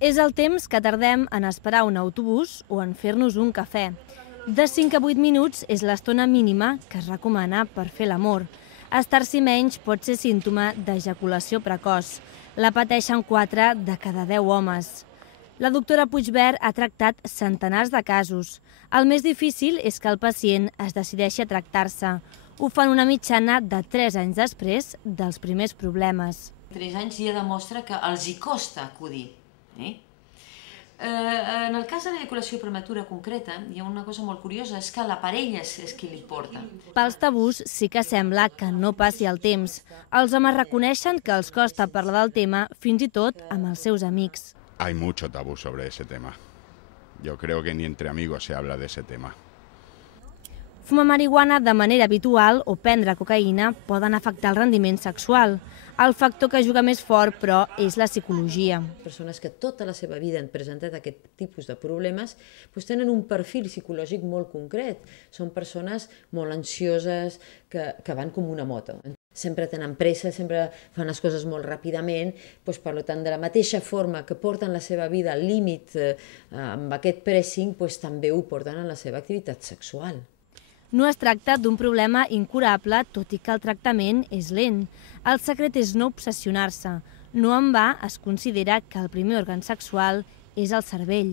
És el temps que tardem en esperar un autobús o en fer-nos un cafè. De 5 a 8 minuts és l'estona mínima que es recomana per fer l'amor. Estar-s'hi menys pot ser símptoma d'ejaculació precoç. La pateixen 4 de cada 10 homes. La doctora Puigvert ha tractat centenars de casos. El més difícil és que el pacient es decideixi a tractar-se. Ho fan una mitjana de 3 anys després dels primers problemes. 3 anys ja demostra que els hi costa acudir. En el cas de l'ejaculació prematura concreta, hi ha una cosa molt curiosa, és que la parella és qui li porta. Pels tabús sí que sembla que no passi el temps. Els homes reconeixen que els costa parlar del tema fins i tot amb els seus amics. Hay mucho tabú sobre ese tema. Yo creo que ni entre amigos se habla de ese tema. Fumar marihuana de manera habitual o prendre cocaïna poden afectar el rendiment sexual. El factor que juga més fort, però, és la psicologia. Persones que tota la seva vida han presentat aquest tipus de problemes tenen un perfil psicològic molt concret. Són persones molt ansioses que van com una moto. Sempre tenen pressa, sempre fan les coses molt ràpidament, per tant, de la mateixa forma que porten la seva vida al límit amb aquest pressing, també ho porten en la seva activitat sexual. No es tracta d'un problema incurable, tot i que el tractament és lent. El secret és no obsessionar-se. No en va es considera que el primer òrgan sexual és el cervell.